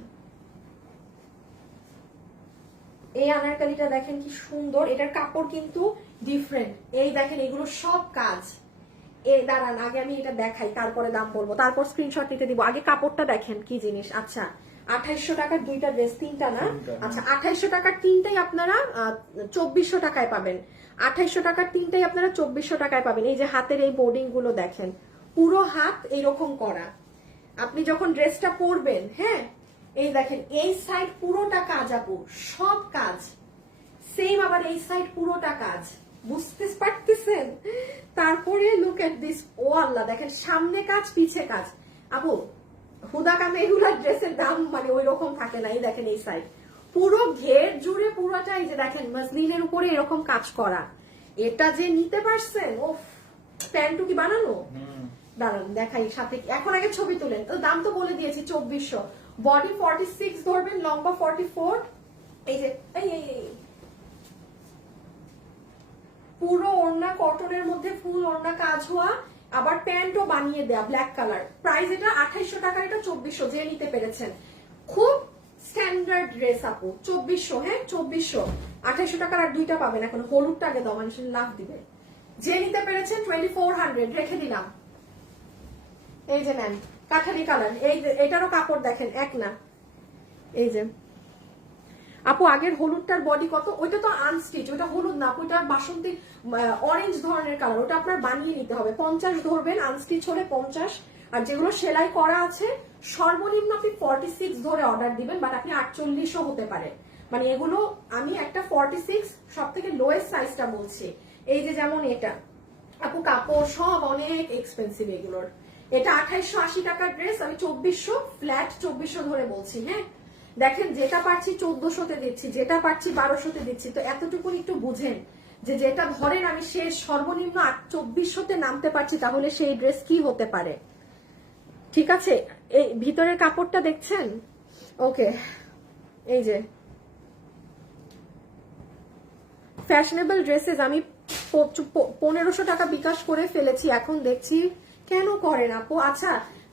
এই আনারকালিটা দেখেন কি সুন্দর, এটার কাপড় কিন্তু ডিফারেন্ট। এই দেখেন, এগুলো সব কাজ। এই দাঁড়ান, আগে আমি এটা দেখাই, তারপরে দাম বলবো, তারপর স্ক্রিনশট নিতে দিব। আগে কাপড়টা দেখেন কি জিনিস। আচ্ছা, 2800 টাকার দুইটা ড্রেস, তিনটা না? আচ্ছা, 2800 টাকার তিনটাই আপনারা 2400 টাকায় পাবেন। 2800 টাকার তিনটাই আপনারা 2400 টাকায় পাবেন। এই যে হাতের এই বোর্ডিং গুলো দেখেন, পুরো হাত এইরকম করা। আপনি যখন ড্রেসটা পরবেন, হ্যাঁ, এই দেখেন এই সাইড পুরোটা কাজ আপু, সব কাজ সেম, আবার এই সাইড পুরোটা কাজ, বুঝতে পারতেছেন? তারপরে লুক এট দিস, ও আল্লাহ, দেখেন সামনে কাজ পিছে কাজ। আপু হুদা কামে এগুলার ড্রেসের দাম মানে ওই রকম থাকে না। এই দেখেন এই সাইড পুরো ঘের জুড়ে পুরোটা, এই যে দেখেন মসলিনের উপরে এরকম কাজ করা। এটা যে নিতে পারছেন, ও প্যান্টু কি বানানো, দাঁড়ান দেখাই সাথে। এখন আগে ছবি তুলেন, তো দাম তো বলে দিয়েছি 2400। বডি 46 ধরবেন, লম্বা 44। এই যে এই পুরো ওড়না কটনের মধ্যে ফুল ওড়না কাজ হওয়া, আবার প্যান্টও বানিয়ে দেয়া ব্ল্যাক কালার, প্রাইস এটা 2800 টাকা, এটা 2400, যে নিতে পেরেছেন। খুব স্ট্যান্ডার্ড ড্রেস আপু, 2400, হ্যাঁ 2400, 2800 টাকার আর দুইটা পাবেন। এখন হলুদটা আগে দাও, মানুষ লাভ দিবে। যে নিতে পেরেছেন 2400 রেখে দিলাম। এই যে নেন কাঠালি কালার, এই এটারও কাপড় দেখেন এক না। এই যে আপু আগের হলুদটার বডি কত, ওইটা তো আনস্টিচ, ওইটা হলুদ না আপু, ওইটা বাসন্তী অরেঞ্জ ধরনের কালার, ওটা আপনার বানিয়ে নিতে হবে। 50 ধরবেন, আনস্টিচ হলে 50, আর যেগুলো সেলাই করা আছে সর্বনিম্ন আপনি 46 ধরে অর্ডার দিবেন, বাট আপনি 48ও হতে পারে। মানে এগুলো আমি একটা 46 সব থেকে লোয়েস্ট সাইজটা বলছি। এই যে যেমন এটা আপু কাপড় সব অনেক এক্সপেন্সিভ এগুলোর। এটা 2880 টাকার ড্রেস, আমি 2400 ফ্ল্যাট 2400 ধরে বলছি। হ্যাঁ দেখেন, যেটা পারছি 1400-তে দিচ্ছি, যেটা পারছি 1200-তে দিচ্ছি। তো এতটুকু একটু বুঝেন যে যেটা ধরেন আমি শেষ সর্বনিম্ন 2400-তে নামতে পারছি, তাহলে সেই ড্রেস কি হতে পারে। ঠিক আছে, এই ভিতরের কাপড়টা দেখছেন? ওকে, এই যে ফ্যাশনেবল ড্রেসেস আমি 1500 টাকা বিকাশ করে ফেলেছি, এখন দেখছি কেন করেন আপু। আচ্ছা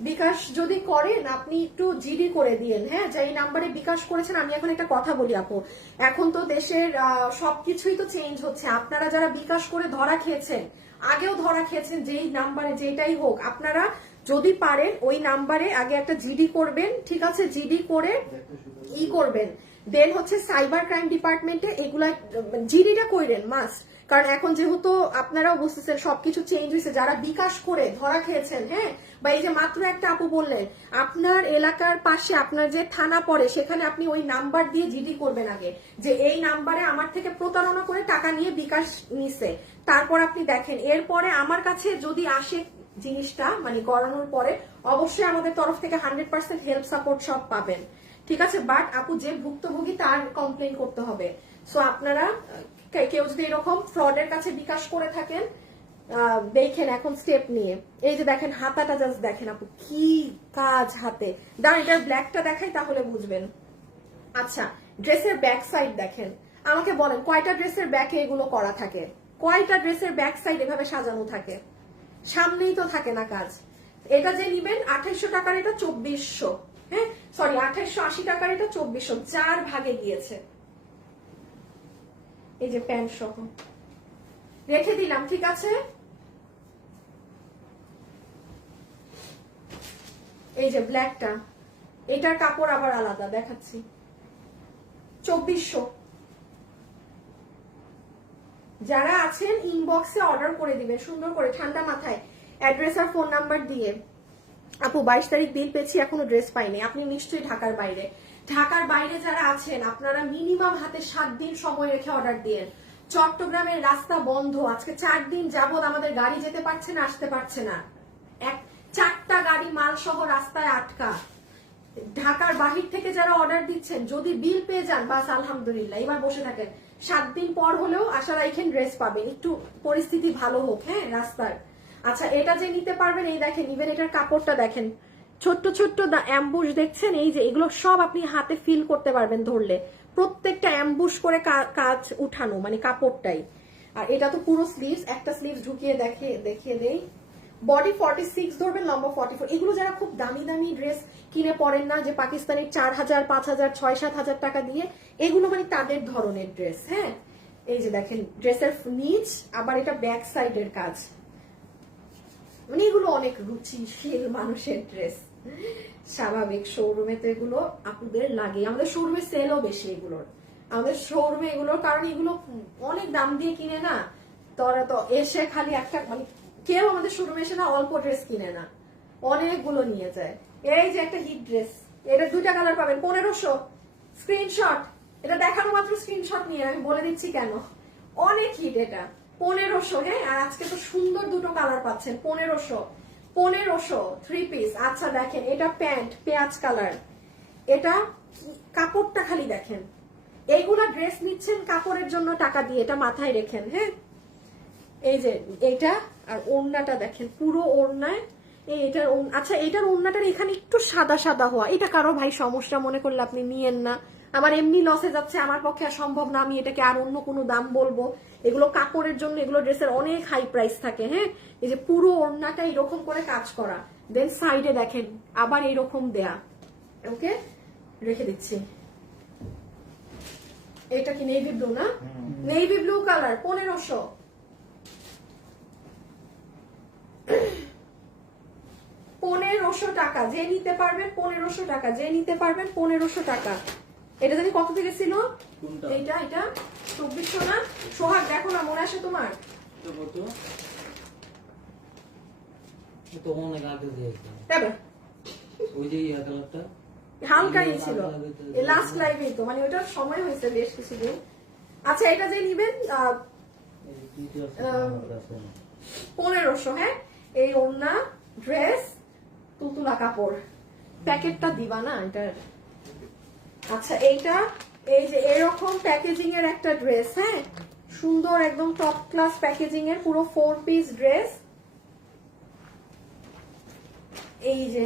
বিকাশ যদি করেন আপনি একটু জিডি করে দিয়েন, হ্যাঁ যে এই নাম্বারে বিকাশ করেছেন। আমি এখন একটা কথা বলি আপু, এখন তো দেশের সবকিছুই তো চেঞ্জ হচ্ছে। আপনারা যারা বিকাশ করে ধরা খেয়েছেন, আগেও ধরা খেয়েছেন, যেই নাম্বারে যেটাই হোক, আপনারা যদি পারেন ওই নাম্বারে আগে একটা জিডি করবেন, ঠিক আছে? জিডি করে ই করবেন, দেন হচ্ছে সাইবার ক্রাইম ডিপার্টমেন্টে এগুলা জিডিটা কইরেন মাস্ট। কারণ এখন যেহেতু আপনারাও বুঝতেছেন সবকিছু চেঞ্জ হয়েছে, যারা বিকাশ করে ধরা খেয়েছেন, হ্যাঁ বা এই যে মাত্র একটা আপু বললেন আপনার এলাকার পাশে আপনার যে থানা পড়ে সেখানে আপনি ওই নাম্বার দিয়ে জিডি করবেন আগে, যে এই নাম্বারে আমার থেকে প্রতারণা করে টাকা নিয়ে বিকাশ নিছে। তারপর আপনি দেখেন, এরপরে আমার কাছে যদি আসে জিনিসটা মানে করানোর পরে অবশ্যই আমাদের তরফ থেকে 100% হেল্প সাপোর্ট সব পাবেন, ঠিক আছে? বাট আপু যে ভুক্তভোগী তার কমপ্লেন করতে হবে। সো আপনারা কেউ যদি এরকম ফ্রডের কাছে বিকাশ করে থাকেন, দেখেন এখন স্টেপ নিয়ে। এই যে দেখেন হাতাটা জাস্ট দেখেন আপু, কি কাজ হাতে। দাঁড়ান এটার ব্ল্যাকটা দেখাই তাহলে বুঝবেন। আচ্ছা ড্রেসের ব্যাক সাইড দেখেন, আমাকে বলেন কয়টা ড্রেসের ব্যাকে এগুলো করা থাকে? কয়টা ড্রেসের ব্যাক সাইড এভাবে সাজানো থাকে? সামনেই তো থাকে না কাজ। এটা যে নিবেন 2800 টাকার, এটা 2400, হ্যাঁ সরি 2880 টাকার, এটা 2400, 4 ভাগে গিয়েছে। এই যে প্যান্ট সহ রেখে দিলাম, ঠিক আছে? এই যে ব্ল্যাকটা, এটার কাপড় আবার আলাদা দেখাচ্ছি, 2400। যারা আছেন ইনবক্সে অর্ডার করে দিবেন সুন্দর করে ঠান্ডা মাথায়, অ্যাড্রেস আর ফোন নাম্বার দিয়ে। আপু 22 তারিখ বিল পেয়েছি, এখনো ড্রেস পাইনি। আপনি নিশ্চয়ই ঢাকার বাইরে। ঢাকার বাইরে যারা আছেন আপনারা মিনিমাম হাতে 7 দিন সময় রেখে অর্ডার দিয়েন। চট্টগ্রামের রাস্তা বন্ধ, আজকে 4 দিন যাবত আমাদের গাড়ি যেতে পারছে না, আসতে পারছে না। 4টা গাড়ি মাল সহ রাস্তায় আটকা। ঢাকার বাহির থেকে যারা অর্ডার দিচ্ছেন যদি বিল পেয়ে যান বাস আলহামদুলিল্লাহ, এবার বসে থাকেন। 7 দিন পর হলেও আশা রাখেন ড্রেস পাবেন, একটু পরিস্থিতি ভালো হোক, হ্যাঁ রাস্তার। আচ্ছা এটা যে নিতে পারবেন, এই দেখেন ইভেন এটার কাপড়টা দেখেন, ছোট্ট ছোট্ট অ্যাম্বুশ দেখছেন? এই যে এগুলো সব আপনি হাতে ফিল করতে পারবেন ধরলে, প্রত্যেকটা অ্যাম্বুশ করে কাজ উঠানো, মানে কাপড়টাই। আর এটা তো পুরো স্লিভস, একটা স্লিভস ঢুকিয়ে দেখিয়ে দেই। বডি 46 ধরবেন, লম্বা 44। এগুলো যারা খুব দামি দামি ড্রেস কিনে পড়েন না, যে পাকিস্তানি 4000 5000 6-7 টাকা দিয়ে, এগুলো মানে তাদের ধরনের ড্রেস। হ্যাঁ এই যে দেখেন ড্রেসের নিচ, আবার এটা ব্যাক সাইডের কাজ, মানে এগুলো অনেক রুচিশীল মানুষের ড্রেস। স্বাভাবিক, শোরুমে তো এগুলো আপুদের লাগে, আমাদের শোরুমে সেলও বেশি এগুলোর, আমাদের শোরুমে এগুলোর, কারণ এগুলো অনেক দাম দিয়ে কিনে না, তোরা তো এসে খালি একটা মানে কেউ আমাদের শোরুমে এসে না অল্প ড্রেস কিনে না, অনেকগুলো নিয়ে যায়। এই যে একটা হিট ড্রেস, এটা 2টা কালার পাবেন, 1500। স্ক্রিনশট, এটা দেখানো মাত্র স্ক্রিনশট নিয়ে আমি বলে দিচ্ছি কেন, অনেক হিট এটা। 1500, হ্যাঁ আর আজকে তো সুন্দর 2টো কালার পাচ্ছেন। 1500 3 পিস। আচ্ছা দেখেন এটা প্যান্ট পেঁয়াজ কালার, এটা কাপড়টা খালি দেখেন। এইগুলা ড্রেস নিচ্ছেন কাপড়ের জন্য টাকা দিয়ে, এটা মাথায় রেখেন। হ্যাঁ এই যে এটা, আর ওড়নাটা দেখেন পুরো ওড়নায় এটার। আচ্ছা এটার ওড়নাটার এখানে একটু সাদা সাদা হওয়া, এটা কারো ভাই সমস্যা মনে করলে আপনি নিয়েন না, আমার এমনি লসে যাচ্ছে, আমার পক্ষে আর সম্ভব না আমি এটাকে আর অন্য কোনো দাম বলবো। এগুলো কাপড়ের জন্য, এগুলো ড্রেসের অনেক হাই প্রাইস থাকে। হ্যাঁ, এই যে পুরো ওড়নাটা এরকম করে কাজ করা, দেন সাইডে দেখেন আবার এইরকম দেয়া। ওকে, রেখে দিচ্ছি। এটা কি নেভি ব্লু না? Navy blue colour, 1500। 1500 টাকা যে নিতে পারবেন, 1500 টাকা যে নিতে পারবেন, 1500 টাকা। এটা জানি কত থেকে ছিল? এইটা 2400 না? সোহাগ দেখো না, মনে আসে তোমার? হালকাই ছিল লাস্ট লাইভে তো, মানে ওইটার সময় হয়েছে বেশ কিছুদিন। আচ্ছা, এটা যে নিবেন 1500। হ্যাঁ, এই ওড়না, ড্রেস, তুতুলা কাপড়, প্যাকেটটা দিবা না এটার? আচ্ছা, এইটা এই যে এরকম প্যাকেজিং এর একটা ড্রেস। হ্যাঁ, সুন্দর একদম টপ ক্লাস প্যাকেজিং এর পুরো 4 পিস ড্রেস। এই যে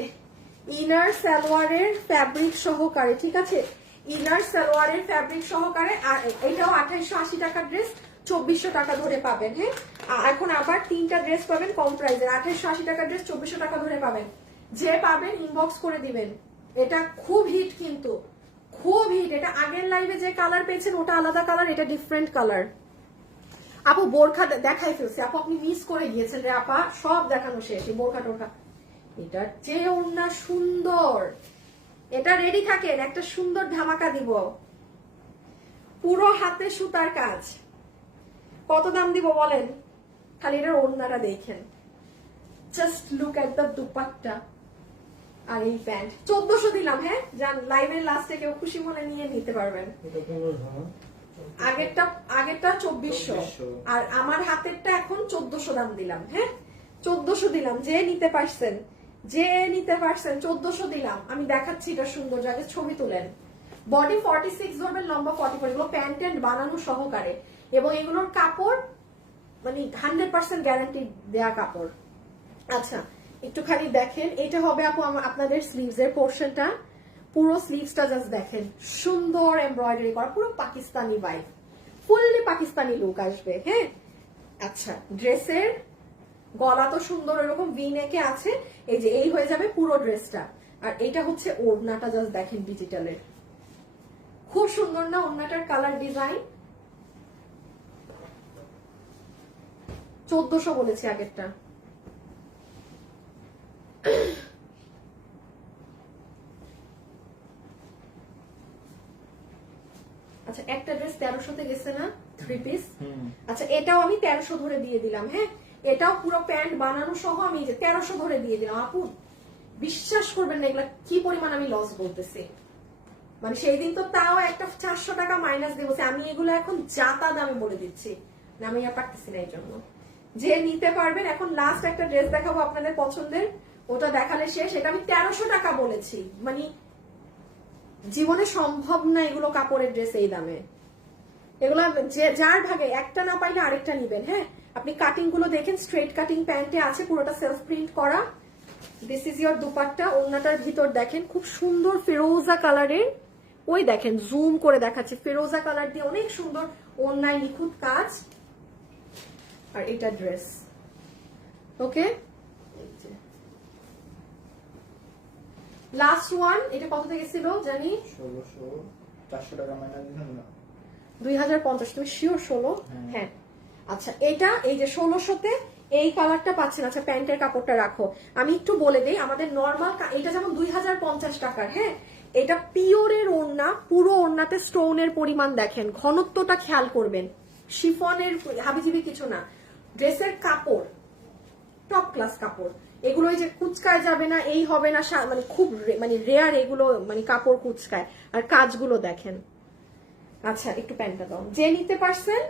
ইনার সালোয়ারের ফ্যাব্রিক সহকারে, ঠিক আছে, ইনার সালোয়ারের ফ্যাব্রিক সহকারে। আর এটাও 2880 টাকার ড্রেস, 2400 টাকা ধরে পাবেন। হ্যাঁ, এখন আবার 3টা ড্রেস পাবেন কম প্রাইসের, 2880 টাকার ড্রেস 2400 টাকা ধরে পাবেন। যে পাবেন ইনবক্স করে দিবেন। এটা খুব হিট, কিন্তু খুব হিট। এটা আগের লাইভে যে কালার পেয়েছেন ওটা আলাদা কালার, এটা ডিফারেন্ট কালার। আপু বোরখা দেখাই ফেলছি আপু, আপনি মিস করে গিয়েছেন রে আপা, সব দেখানো শেষ। বোরখা টোরখা, এটা যে ওড়না সুন্দর, এটা রেডি থাকেন, একটা সুন্দর ধামাকা দিব। পুরো হাতে সুতার কাজ। কত দাম দিব বলেন? খালি এটার ওড়নাটা দেখেন, just look at the dupatta আর এই প্যান্ট। 1400 দিলাম। হ্যাঁ, যান লাইভের লাস্টে কেউ খুশি মনে নিয়ে নিতে পারবেন। আগেরটা 2400 আর আমার হাতেরটা এখন 1400 দাম দিলাম। হ্যাঁ, 1400 দিলাম। যে নিতে পারছেন, 1400 দিলাম। আমি দেখাচ্ছি এটা সুন্দর, আগে ছবি তুলেন। বডি 46 ধরবেন, লম্বা 44। এগুলো প্যান্ট এন্ড বানানো সহকারে, এবং এগুলোর কাপড় মানে 100% গ্যারান্টি দেয়া কাপড়। আচ্ছা, একটুখানি দেখেন, এটা হবে আপু আপনাদের স্লিভস এর পোর্শনটা। পুরো স্লিভসটা জাস্ট দেখেন, সুন্দর এমব্রয়ডারি করা, পুরো Pakistani vibe, fully Pakistani look আসবে। হ্যাঁ, আচ্ছা, ড্রেসের গলা তো সুন্দর এরকম ভি নেকে আছে। এই যে এই হয়ে যাবে পুরো ড্রেসটা। আর এটা হচ্ছে ওড়নাটা, জাস্ট দেখেন ডিজিটালের, খুব সুন্দর না ওড়নাটার কালার ডিজাইন। 1400 বলেছি আগেরটা। আচ্ছা, একটা ড্রেস 1300 তে গেছে না, 3 পিস। আচ্ছা, এটাও আমি 1300 ধরে দিয়ে দিলাম। হ্যাঁ, এটাও পুরো প্যান্ট বানানো সহ আমি 1300 ধরে দিয়ে দিলাম। আপু বিশ্বাস করবেন না এগুলা কি পরিমাণ আমি লস বলতেছি। মানে সেই দিন তো তাও একটা 400 টাকা মাইনাস দেবো, আমি এগুলো এখন যাতা দামে বলে দিচ্ছি না, আমি আর পারতেছি না। এই জন্য যে নিতে পারবেন, এখন লাস্ট একটা ড্রেস দেখাবো আপনাদের পছন্দের, ওটা দেখালে শেষ। এটা আমি 1300 টাকা বলেছি, মানে জীবনে সম্ভব না এগুলো কাপড়ের ড্রেস এই দামে। এগুলো যার ভাগে একটা না পাইলে আরেকটা নিবেন। হ্যাঁ, আপনি কাটিং গুলো দেখেন, স্ট্রেট কাটিং প্যান্টে আছে, পুরোটা সেলফ প্রিন্ট করা। This is your dupatta. ওড়নাটার ভিতর দেখেন খুব সুন্দর ফিরোজা কালারের, ওই দেখেন জুম করে দেখাচ্ছে, ফিরোজা কালার দিয়ে অনেক সুন্দর ওড়নায় নিখুঁত কাজ। আর এটা ড্রেস। ওকে, লাস্ট ওয়ান। এটা কত থেকে ছিল জানি? 400 টাকা মাইনাস দিবেন না? 2050। তুমি শিওর 16? হ্যাঁ। আচ্ছা, এটা এই যে 1600-তে এই কালারটা পাচ্ছেন। আচ্ছা, প্যান্টের কাপড়টা রাখো, আমি একটু বলে দেই। আমাদের নর্মাল এটা যেমন 2050 টাকার। হ্যাঁ, এটা পিওরের ওড়না, পুরো ওড়নাতে স্টোনের পরিমাণ দেখেন, ঘনত্বটা খেয়াল করবেন, শিফনের হাবিজিবি কিছু না। ড্রেসের কাপড় টপ ক্লাস কাপড়, এগুলো যে কুচকায় যাবে না, এই হবে না, মানে খুব মানে রেয়ার এগুলো, মানে কাপড় কুচকায়। আর কাজগুলো দেখেন। আচ্ছা, একটু প্যান্টটা দাও। যে নিতে পারছেন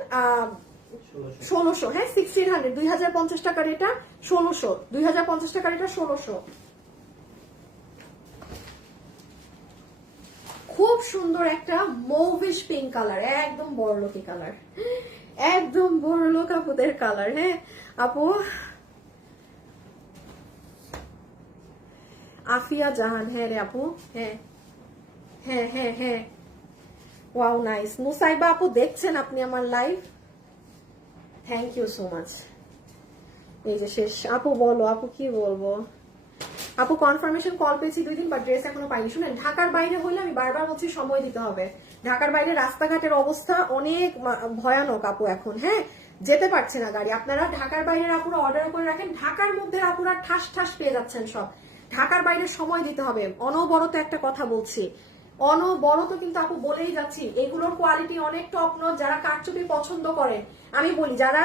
1600। হ্যাঁ, 1600। 2050 টাকার এটা 1600, 2050 টাকার এটা 1600। খুব সুন্দর একটা মৌভিশ পিঙ্ক কালার, একদম বড়লোকি কালার, একদম বড়লোক আপুদের কালার। হ্যাঁ আপু, আফিয়া জাহান। হ্যাঁ রে আপু, হ্যাঁ হ্যাঁ হ্যাঁ হ্যাঁ ওয়াও নাইস। মুসাইবা আপু দেখছেন আপনি আমার live? Thank you so much. এই যে শেষ। আপু বলো, আপু কি বলবো? আপু কনফার্মেশন কল পেয়েছি 2 দিন, বাট ড্রেস এখনো পাইনি। শুনেন, ঢাকার বাইরে হলে আমি বারবার বলছি সময় দিতে হবে। ঢাকার বাইরে রাস্তাঘাটের অবস্থা অনেক ভয়ানক আপু এখন, হ্যাঁ, যেতে পারছে না গাড়ি। আপনারা ঢাকার বাইরের আপুরা অর্ডার করে রাখেন, ঢাকার মধ্যে আপুরা ঠাস ঠাস পেয়ে যাচ্ছেন সব। ঢাকার বাইরে সময় দিতে হবে। অনবরত একটা কথা বলছি, অনবরত কিন্তু আপু বলেই যাচ্ছি, এগুলোর কোয়ালিটি অনেক টপ নচ। যারা কারচুপি পছন্দ করে, আমি বলি যারা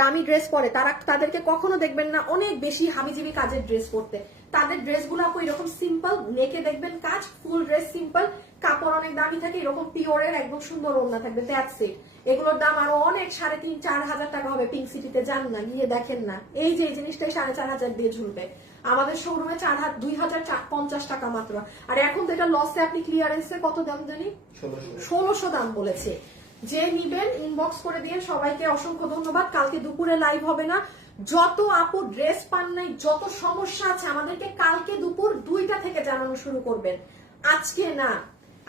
দামি ড্রেস পরে তাদেরকে কখনো দেখবেন না অনেক বেশি হাবিজিবি কাজের ড্রেস পরতে। তাদের ড্রেসগুলো আপু এরকম সিম্পল, নেকে দেখবেন কাজ, ফুল ড্রেস সিম্পল, কাপড় অনেক দামি থাকে, এরকম পিওরের একদম সুন্দর ওড়না থাকবে, দ্যাটস ইট। এগুলোর দাম আরো অনেক 3,500-4 হাজার টাকা হবে। পিঙ্ক সিটিতে যান না, গিয়ে দেখেন না, এই যে এই জিনিসটাই 4,500 দিয়ে ঝুলবে। আমাদের শোরুমে 2,050 টাকা মাত্র। আর এখন তো এটা লসে, আপনি ক্লিয়ারেন্সে কত দাম জানি, 1600 দাম বলেছে। যে নিবেন ইনবক্স করে দিয়ে সবাইকে অসংখ্য ধন্যবাদ। কালকে দুপুরে লাইভ হবে না। যত আপু ড্রেস পান নাই, যত সমস্যা আছে, আমাদেরকে কালকে দুপুর 2টা থেকে জানানো শুরু করবেন, আজকে না।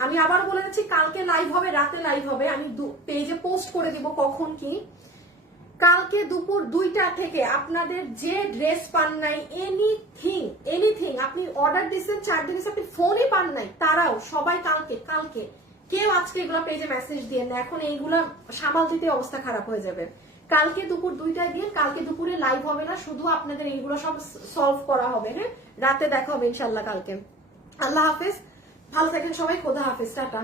আমি আবার বলে দিচ্ছি, কালকে লাইভ হবে, রাতে লাইভ হবে। আমি পেজে পোস্ট করে দিব কখন কি। কালকে দুপুর 2টা থেকে আপনাদের যে ড্রেস পান নাই, এনিথিং আপনি অর্ডার দিচ্ছেন 4 দিন, আপনি ফোনই পান নাই, তারাও সবাই কালকে কেউ আজকে এগুলা পেজে মেসেজ দিয়ে না। এখন এইগুলা সামাল দিতে অবস্থা খারাপ হয়ে যাবে। কালকে দুপুর 2টায় দিয়ে, কালকে দুপুরে লাইভ হবে না, শুধু আপনাদের এইগুলো সব সলভ করা হবে। হ্যাঁ, রাতে দেখা হবে ইনশাল্লাহ কালকে। আল্লাহ হাফেজ, ভালো থাকেন সবাই, খোদা হাফেজ, টাটা।